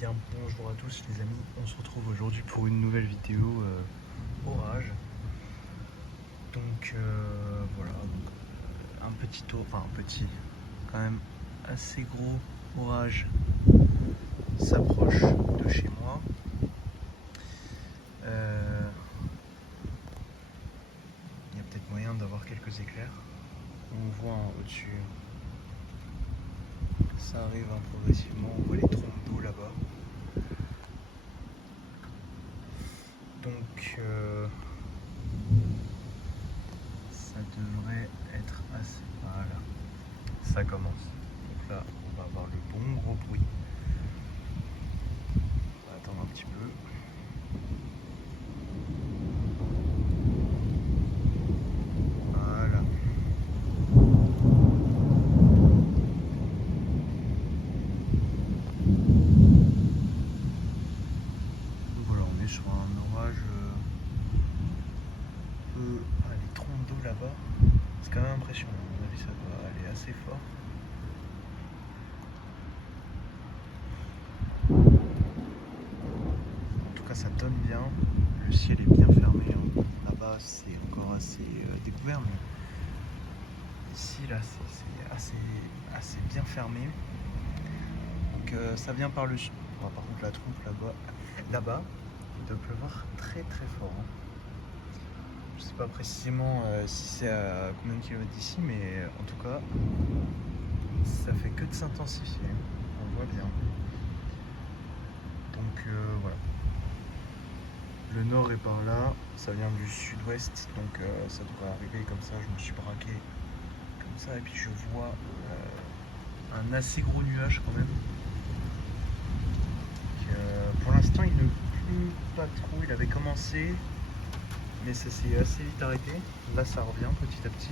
Bien bonjour à tous les amis, on se retrouve aujourd'hui pour une nouvelle vidéo orage. Donc voilà, un petit tour, enfin un petit, quand même assez gros orage s'approche de chez moi. Il y a peut-être moyen d'avoir quelques éclairs. On voit au-dessus, ça arrive progressivement, on voit les trompes d'eau là-bas. Donc ça devrait être assez... Voilà, ça commence. Donc là, on va avoir le bon gros bruit. On va attendre un petit peu. Voilà. Voilà, on est sur un orage. Les trompes d'eau là-bas, c'est quand même impressionnant. À mon avis, ça doit aller assez fort. En tout cas, ça donne bien. Le ciel est bien fermé. Là-bas, c'est encore assez découvert, mais ici, là, c'est assez bien fermé. Donc, ça vient par le sud. Par contre, la trompe là-bas, il doit pleuvoir très très fort. Je sais pas précisément si c'est à combien de kilomètres d'ici, mais en tout cas, ça fait que de s'intensifier. On voit bien. Donc voilà. Le nord est par là, ça vient du sud-ouest, donc ça devrait arriver comme ça. Je me suis braqué comme ça, et puis je vois un assez gros nuage quand même. Pour l'instant, il ne pleut pas trop. Il avait commencé, mais ça s'est assez vite arrêté. Là, ça revient petit à petit.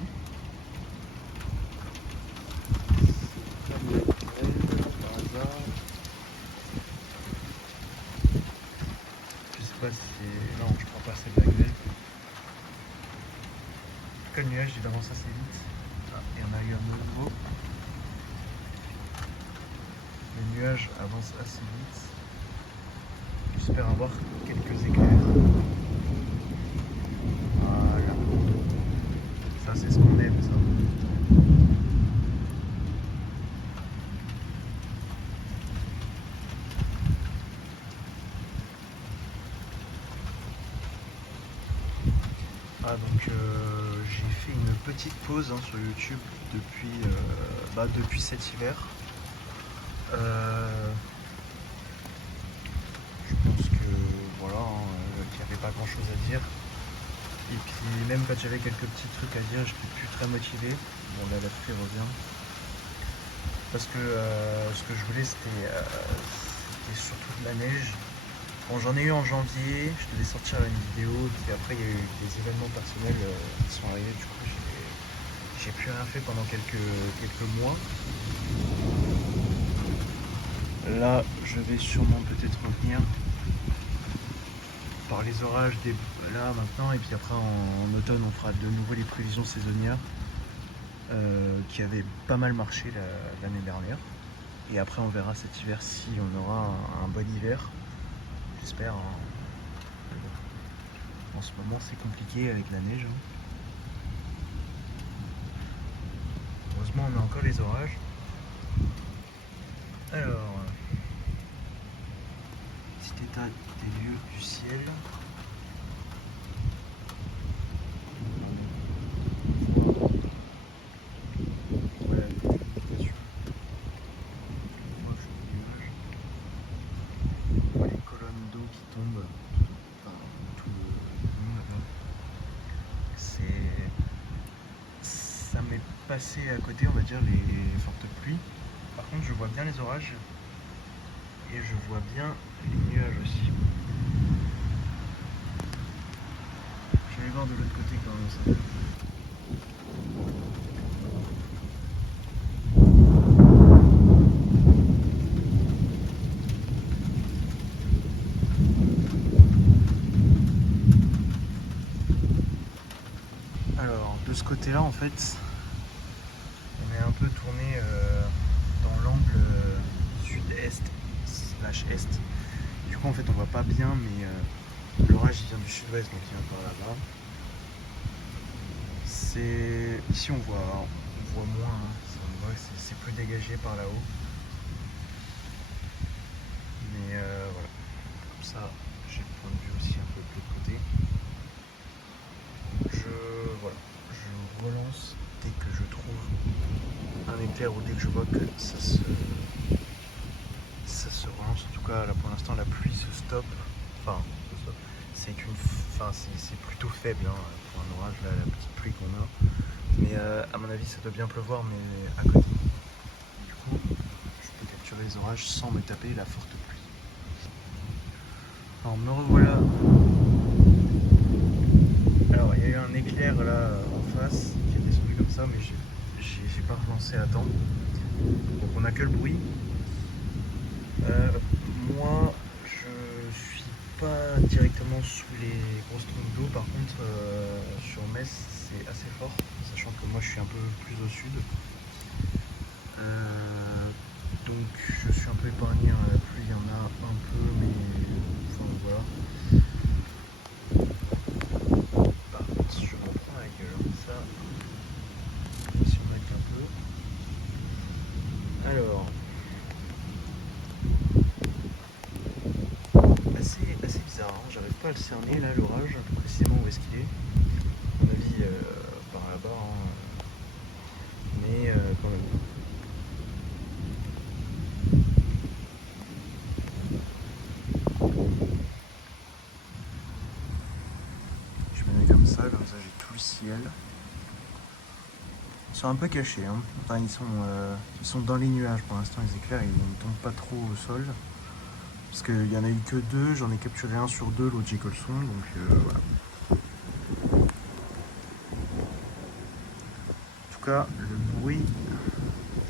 Je sais pas si c'est... Non, je crois pas, c'est de la grêle. En tout cas, le nuage, il avance assez vite. Ah, il y en a eu un nouveau. Le nuage avance assez vite. J'espère avoir quelques éclairs. Voilà. Ça, c'est ce qu'on aime, ça. Donc j'ai fait une petite pause sur YouTube depuis cet hiver. Je pense que voilà, qu'il n'y avait pas grand chose à dire. Et puis même quand j'avais quelques petits trucs à dire, je n'étais plus très motivé. Bon là la pluie revient. Parce que ce que je voulais c'était surtout de la neige. Bon, j'en ai eu en janvier, je devais sortir une vidéo, puis après il y a eu des événements personnels qui sont arrivés, du coup j'ai plus rien fait pendant quelques mois. Là je vais sûrement peut-être revenir par les orages là maintenant, et puis après en automne on fera de nouveau les prévisions saisonnières qui avaient pas mal marché l'année dernière. Et après on verra cet hiver si on aura un bon hiver. J'espère. En ce moment c'est compliqué avec la neige. Heureusement on a encore les orages. Alors, petit état des lieux du ciel. Voilà, on voit les colonnes d'eau qui tombent tout le long là-bas. Ça m'est passé à côté, on va dire, les fortes pluies. Par contre, je vois bien les orages et je vois bien les nuages aussi. Je vais aller voir de l'autre côté quand même ça. Alors, de ce côté-là, en fait, on est un peu tourné dans l'angle sud-est/est. est. Du coup en fait on voit pas bien, mais l'orage il vient du sud-ouest, donc il vient par là-bas. Ici on voit moins, hein. On voit que c'est plus dégagé par là-haut. Mais voilà, comme ça j'ai le point de vue aussi un peu de l'autre côté. Voilà, je relance dès que je trouve un éclair ou dès que je vois que ça se relance. En tout cas là pour l'instant la pluie se stoppe. Enfin, c'est plutôt faible hein, pour un orage là, la petite pluie qu'on a. Mais à mon avis ça doit bien pleuvoir, mais à côté. Du coup je peux capturer les orages sans me taper la forte pluie. Alors me revoilà. Alors il y a eu un éclair là en face qui est descendu comme ça, mais j'ai pas relancé à temps. Donc on a que le bruit. Moi je suis pas directement sous les grosses trompes d'eau, par contre sur Metz c'est assez fort, sachant que moi je suis un peu plus au sud. Donc je suis un peu épargné, hein. La pluie il y en a un peu, mais enfin voilà. Par contre je m'en prends la gueule, ça si on met un peu. Alors assez bizarre, hein. J'arrive pas à le cerner là, l'orage, précisément où est-ce qu'il est. À mon avis par là-bas, hein. Mais quand même. Je me mets comme ça j'ai tout le ciel. Ils sont un peu cachés, hein. Enfin ils sont dans les nuages pour l'instant, les éclairs ils ne tombent pas trop au sol. Parce qu'il y en a eu que 2, j'en ai capturé un sur 2, l'autre j'ai que le son, donc voilà. En tout cas, le bruit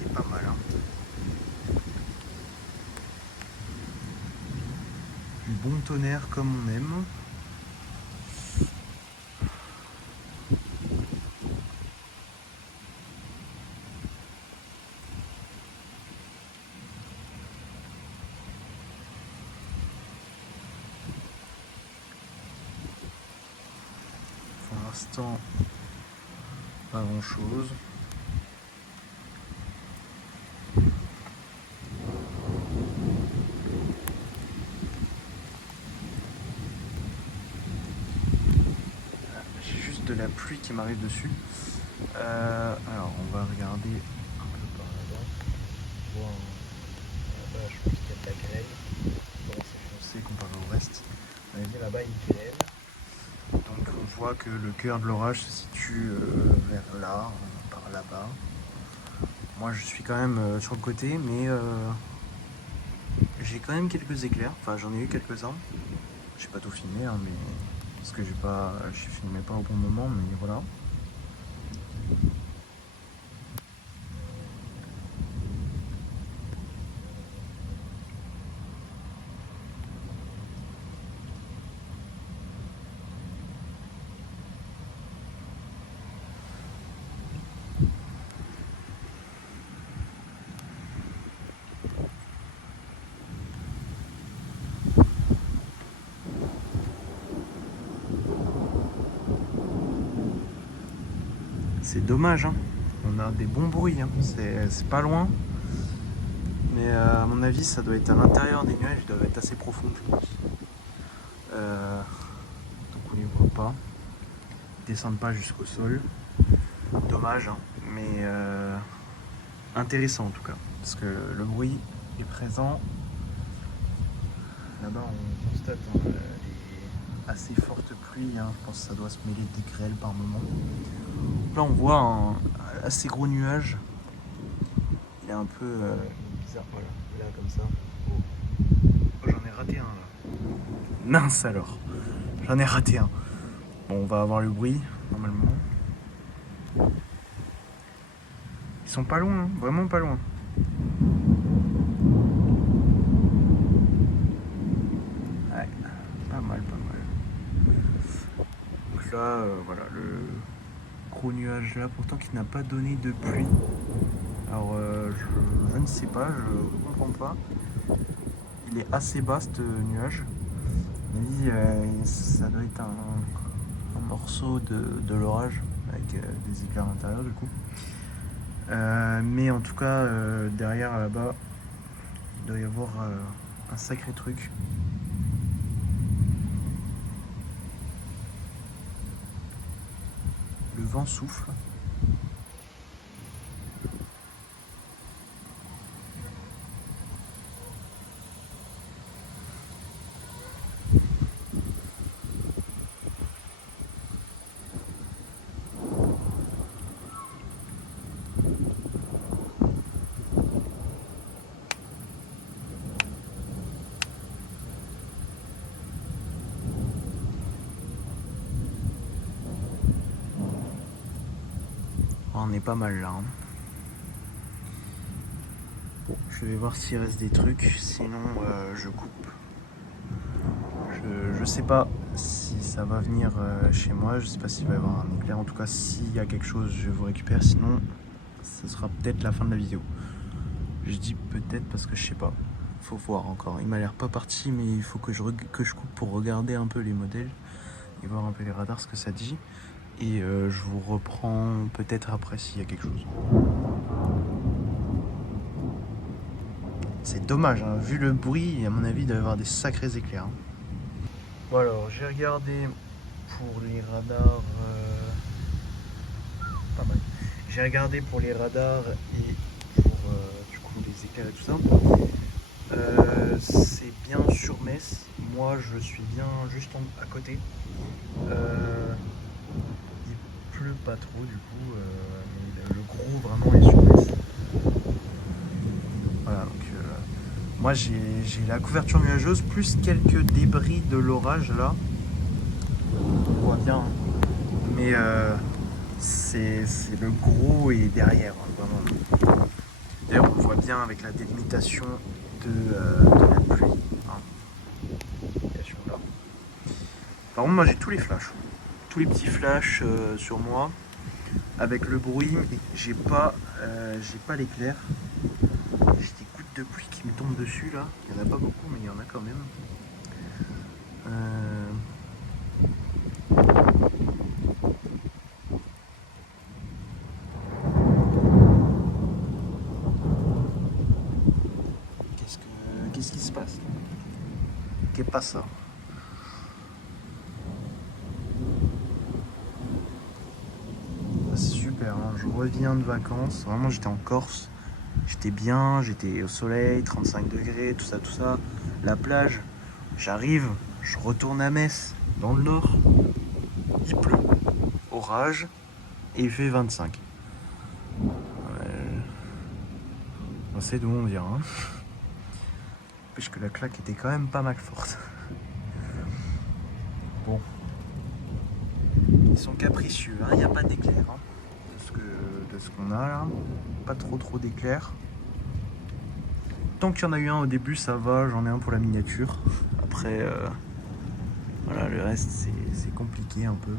est pas mal, hein. Du bon tonnerre comme on aime. Pour l'instant, pas grand chose. J'ai juste de la pluie qui m'arrive dessus. Alors on va regarder un peu par là-bas. Là-bas je pense qu'il y a de la grêle. Bon, c'est foncé comparé au reste. On va dire là-bas il grêle. Donc on voit que le cœur de l'orage se situe vers là, par là-bas. Moi je suis quand même sur le côté, mais j'ai quand même quelques éclairs. Enfin j'en ai eu quelques-uns. J'ai pas tout filmé, hein, mais parce que je filmais pas au bon moment, mais voilà. C'est dommage, hein. On a des bons bruits, hein. C'est pas loin. Mais à mon avis, ça doit être à l'intérieur des nuages, ils doivent être assez profonds, je pense. Donc on les voit pas. Ils descendent pas jusqu'au sol. Dommage, hein. Mais intéressant en tout cas. Parce que le bruit est présent. Là-bas, on constate les assez fortes pluies, hein. Je pense que ça doit se mêler des grêles par moment. Là, on voit un assez gros nuage. Il est un peu bizarre, voilà. Là, comme ça. Oh, j'en ai raté un là. Mince alors. J'en ai raté un. Bon, on va avoir le bruit, normalement. Ils sont pas loin, hein. Vraiment pas loin. Ouais, pas mal, pas mal. Donc là, voilà, le gros nuage là, pourtant qui n'a pas donné de pluie. Alors, je ne sais pas, je comprends pas. Il est assez bas ce nuage. Il ça doit être un morceau de l'orage avec des éclairs à l'intérieur du coup. Mais en tout cas, derrière là-bas, il doit y avoir un sacré truc. Le vent souffle. On est pas mal là. Hein. Bon, je vais voir s'il reste des trucs, sinon je coupe. Je sais pas si ça va venir chez moi, je sais pas s'il va y avoir un éclair. En tout cas, s'il y a quelque chose, je vous récupère. Sinon, ce sera peut-être la fin de la vidéo. Je dis peut-être parce que je sais pas. Faut voir encore. Il m'a l'air pas parti, mais il faut que je coupe pour regarder un peu les modèles et voir un peu les radars, ce que ça dit. Et je vous reprends peut-être après s'il y a quelque chose. C'est dommage, hein. Vu le bruit, à mon avis, il doit y avoir des sacrés éclairs. Hein. Bon alors, j'ai regardé pour les radars... pas mal. J'ai regardé pour les radars et pour du coup les éclairs et tout ça. C'est bien sur Metz. Moi, je suis bien juste à côté. Il pleut pas trop du coup, mais le gros vraiment est sur Metz. Voilà, donc moi j'ai la couverture nuageuse plus quelques débris de l'orage là. On voit bien, hein. Mais c'est le gros et derrière, hein, vraiment. D'ailleurs, on voit bien avec la délimitation de la pluie. Hein. Là. Par contre, moi j'ai tous les flashs. Tous les petits flashs sur moi. Avec le bruit, j'ai pas l'éclair. J'ai des gouttes de pluie qui me tombent dessus là. Il n'y en a pas beaucoup, mais il y en a quand même. Qu'est-ce qui se passe? Qu'est pas ça? C'est super, hein. Je reviens de vacances. Vraiment, j'étais en Corse. J'étais bien, j'étais au soleil, 35 degrés, tout ça. La plage, j'arrive, je retourne à Metz, dans le nord. Il pleut, orage, et il fait 25. On sait d'où on vient. Hein. Puisque la claque était quand même pas mal forte. Bon. Ils sont capricieux, hein. Il n'y a pas d'éclair. Hein. De ce qu'on a là. Pas trop d'éclairs. Tant qu'il y en a eu un au début, ça va, j'en ai un pour la miniature. Après, voilà, le reste, c'est compliqué un peu.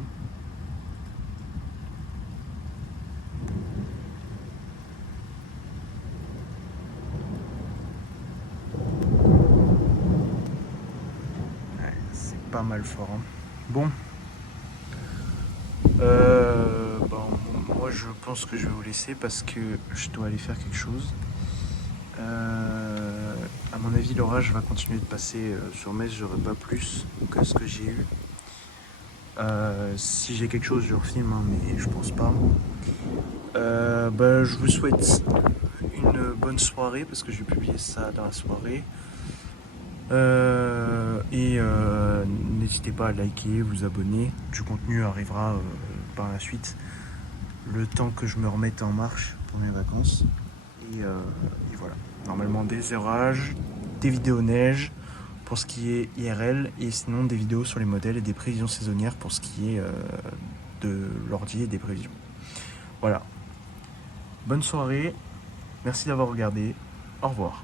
Ouais, c'est pas mal fort. Hein. Bon. Moi, je pense que je vais vous laisser parce que je dois aller faire quelque chose. À mon avis, l'orage va continuer de passer sur Metz. J'aurai pas plus que ce que j'ai eu. Si j'ai quelque chose, je refilme, hein, mais je pense pas. Je vous souhaite une bonne soirée parce que je vais publier ça dans la soirée. N'hésitez pas à liker, vous abonner. Du contenu arrivera par la suite. Le temps que je me remette en marche pour mes vacances. Et voilà. Normalement des orages, des vidéos neige pour ce qui est IRL et sinon des vidéos sur les modèles et des prévisions saisonnières pour ce qui est de l'ordi et des prévisions. Voilà. Bonne soirée. Merci d'avoir regardé. Au revoir.